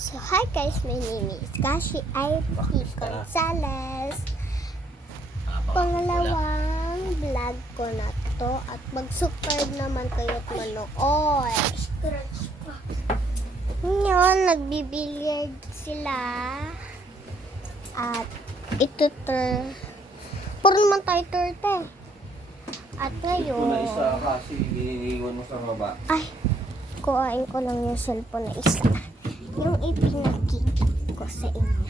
So, hi guys, my name is Kashi IT Gonzales. Pangalawang vlog ko na to at mag-subscribe naman kayo at manood. Ngayon, nagbibilyard sila. At ito puro naman tayo turte. At Ito na isa ngayon, kasi iniiwan mo sa baba. ay, kuhain ko lang yung cellphone na isa. Yung ipinakita ko sa inyo.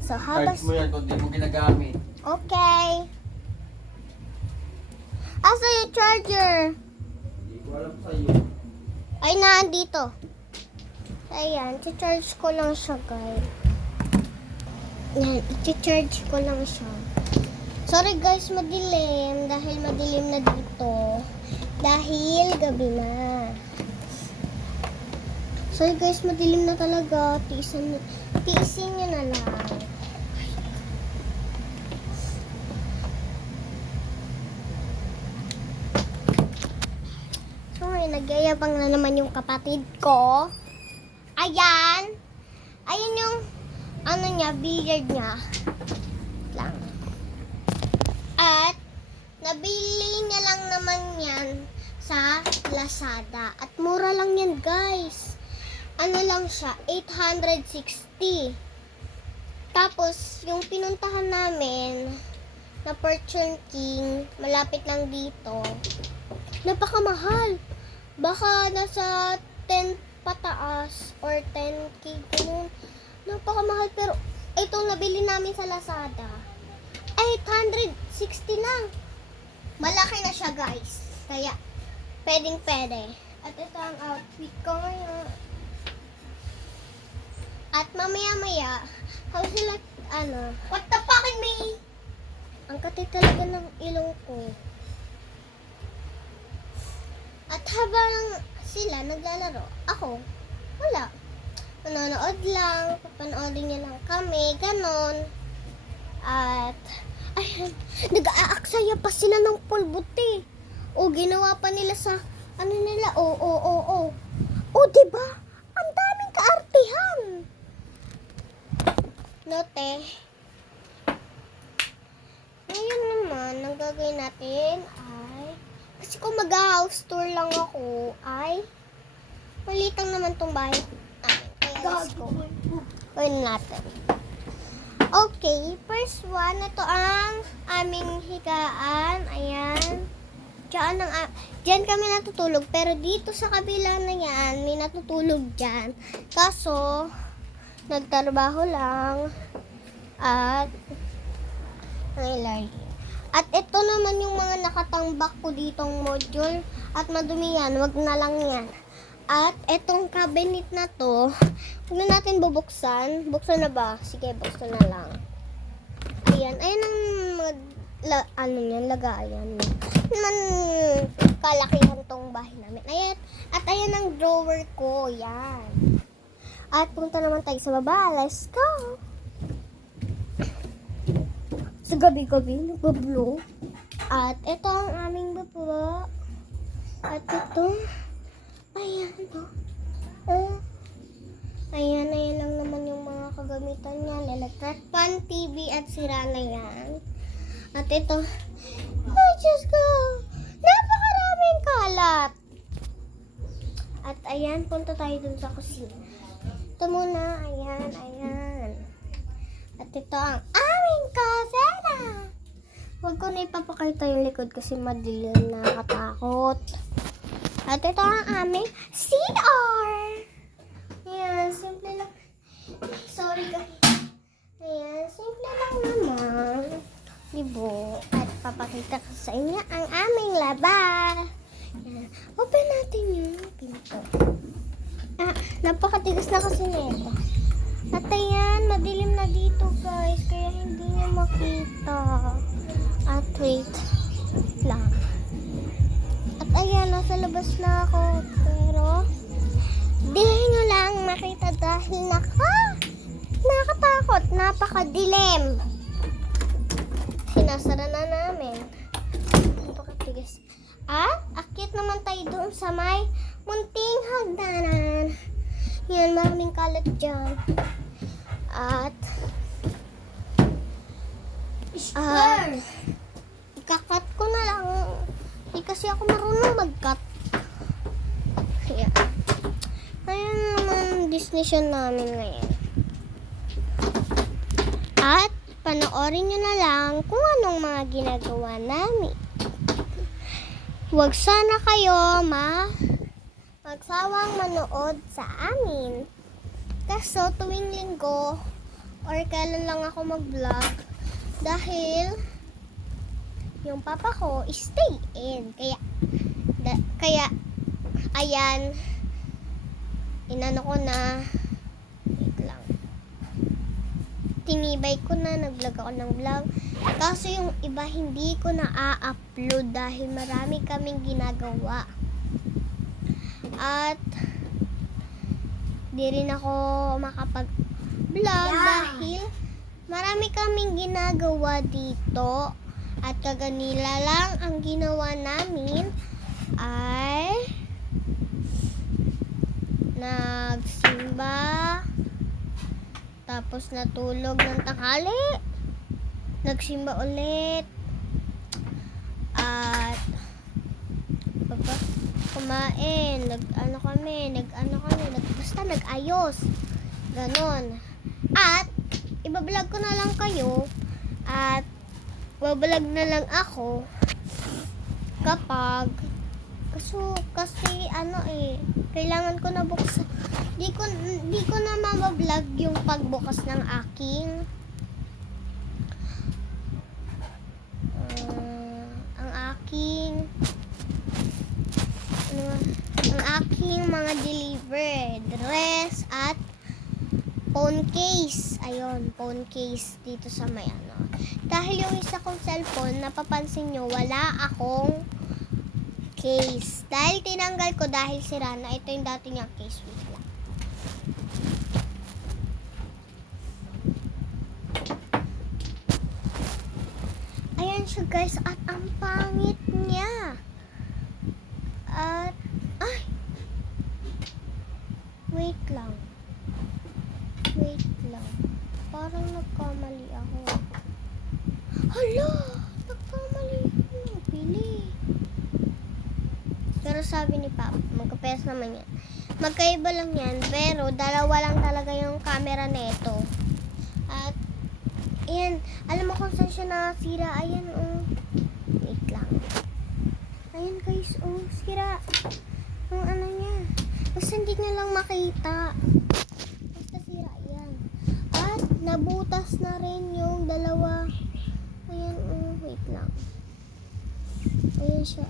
So, habang... Charge mo yan kung di mo ginagamit. Okay. Asa yung charger? Hindi ko alam sa'yo. Ay, naandito. Ayan, charge ko lang siya, guys. Yan, i-charge ko lang siya. Sorry guys, madilim. Dahil madilim na dito. Dahil gabi na. Sorry guys, madilim na talaga. Tiisin nyo na lang. So, nagyayabang na naman yung kapatid ko. Ayan. Ayan yung ano niya, billiard niya. Lang. At nabili niya lang naman yan sa Lazada. At mura lang yan, guys. Ano lang siya, 860. Tapos, yung pinuntahan namin na Fortune King, malapit lang dito, napakamahal. Baka nasa 10 pataas or 10K ganun. Napakamahal, pero itong nabili namin sa Lazada, 860 lang. Malaki na siya, guys. Kaya, pwedeng-pwede. At ito ang outfit ko ngayon. At mamaya-maya, how sila, what the fucking me? Ang kati talaga ng ilong ko. At habang sila naglalaro, ako, wala. Manonood lang, papanoodin niya lang kami, ganon. At, ayun, nag-aaksaya pa sila ng pulbuti. O, ginawa pa nila sa, ano nila, o, diba? Ang daming kaartihan. Note. Ngayon naman, ang gagawin natin ay, kasi kung mag-house tour lang ako, ay, malitang naman tong bahay namin. Kaya let's go. Gawin natin. Okay, first one, ito ang aming higaan. Ayan. Diyan kami natutulog. Pero dito sa kabila na yan, may natutulog dyan. Kaso, nagtrabaho lang. At, at ito naman yung mga nakatambak ko ditong module. At madumi yan, wag na lang yan. At etong cabinet na to, huwag na natin bubuksan. Buksan na ba? Sige, buksan na lang. Ayan, ayan ang lagayan. Naman kalakihan tong bahay namin. Ayan, at ayan ang drawer ko. Yan. At punta naman tayo sa baba. Let's go! Sa gabi-gabi, nagbablue. At ito ang aming baba. At ito, ayan to. Ayan lang naman yung mga kagamitan niya. Electric fan, TV, at sira na yan. At ito, oh, Diyos ko! Napakaraming kalat! At ayan, punta tayo dun sa kusina. Ito muna, ayan. At ito ang aming kusina! Huwag ko na ipapakita yung likod kasi madilim, nakakatakot. At ito ang aming CR! Ayan, simple lang. Sorry guys. Ayan, simple lang naman. Diba? At papakita ko sa inyo ang aming labas. Ayan. Open natin yung pinto. Napakatigas na kasi nito. At ayan, madilim na dito guys. Kaya hindi nyo makita. At wait lang. At ayan, nasa labas na ako. Pero, di nyo lang makita dahil nakatakot. Napakadilim. Sinasara na namin. Napakatigas. At, akit naman tayo doon sa may munting hagdanan. Yan, maraming kalat dyan. At ikakat ko na lang. Hindi kasi ako marunong mag-cut. Ayan. Ayan naman destination namin ngayon. At panoorin nyo na lang kung anong mga ginagawa namin. Huwag sana kayo magsawang manood sa amin. Kaso tuwing linggo or kailan lang ako mag-vlog dahil yung papa ko is stay in. Kaya ayan, inano ko na, wait lang, tinibay ko na, nag-vlog ako ng vlog. Kaso yung iba hindi ko na a-upload dahil marami kaming ginagawa. At di rin ako makapag-vlog dahil marami kaming ginagawa dito. At kaganila lang ang ginawa namin ay nagsimba, tapos natulog ng tanghali, nagsimba ulit, at kumain, basta nag-ayos, ganon. At ibablog ko na lang kayo, at bablog na lang ako kapag kasi kailangan ko na buksan. Di ko na mabablog yung pagbukas ng aking ang aking mga delivered dress at phone case. Ayun, phone case dito sa may Dahil yung isa kong cellphone, napapansin nyo, wala akong case. Dahil tinanggal ko dahil sira na. Ito yung dati niyang case. Wait lang. Ayan siya guys. At ang pangit niya. At, wait lang. Parang nagkamali ako. Hala! Nagkamali ako ng pili. Pero sabi ni Papa, magkapes naman yan. Magkaiba lang yan, pero dalawa lang talaga yung camera nito. At, ayan. Alam mo kung saan siya nakasira? Ayan, wait lang. Ayan guys, sira. Ang ano niya. Basta hindi niya lang makita. Basta sira yan. At, nabutas na rin yung dalawa. Ayan, wait lang. Ayan siya.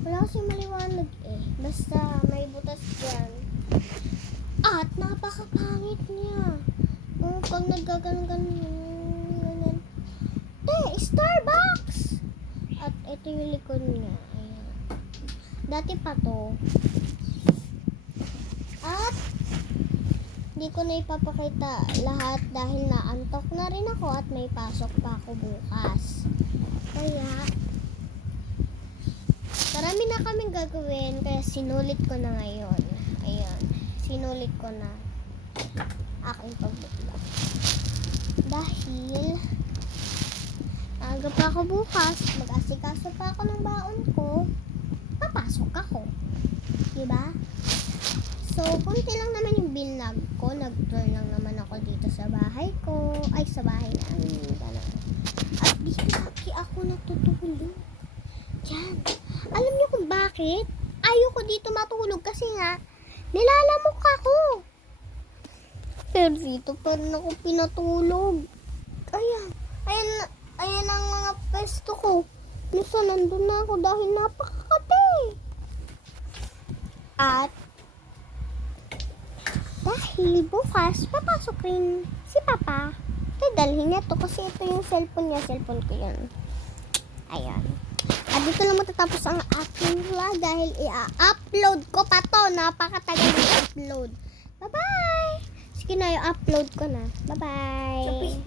Wala kasi maliwanag Basta may butas dyan. At napakapangit niya. Pag naggaganong-ganon. Starbucks! At ito yung likod niya. Ayan. Dati pa to. At di ko na ipapakita lahat dahil naantok na rin ako at may pasok pa ako bukas. Kaya marami na kaming gagawin, kaya sinulit ko na ngayon. Ayan, sinulit ko na aking pag-vlog. Dahil aga pa ako bukas, mag-asikaso pa ako ng baon ko, papasok ako. Diba? So, kunti lang naman yung binlog ko. Nag-tour lang naman ako dito sa bahay ko. Ay, sa bahay namin. At dito lagi ako natutulog. Yan. Alam niyo kung bakit? Ayoko dito matulog kasi nga, nilalamok ako. Pero dito pa rin ako pinatulog. Ayan ang mga pwesto ko. Minsan nandun na ako dahil napakakate. At dahil bukas, papasok rin si Papa. Kaya dalhin niya to kasi ito yung cellphone niya. Cellphone ko yun. Ayan. At dito lang matatapos ang aking vlog dahil i-upload ko pa to. Napakatagal i-upload. Bye-bye! Sige na, i-upload ko na. Bye-bye!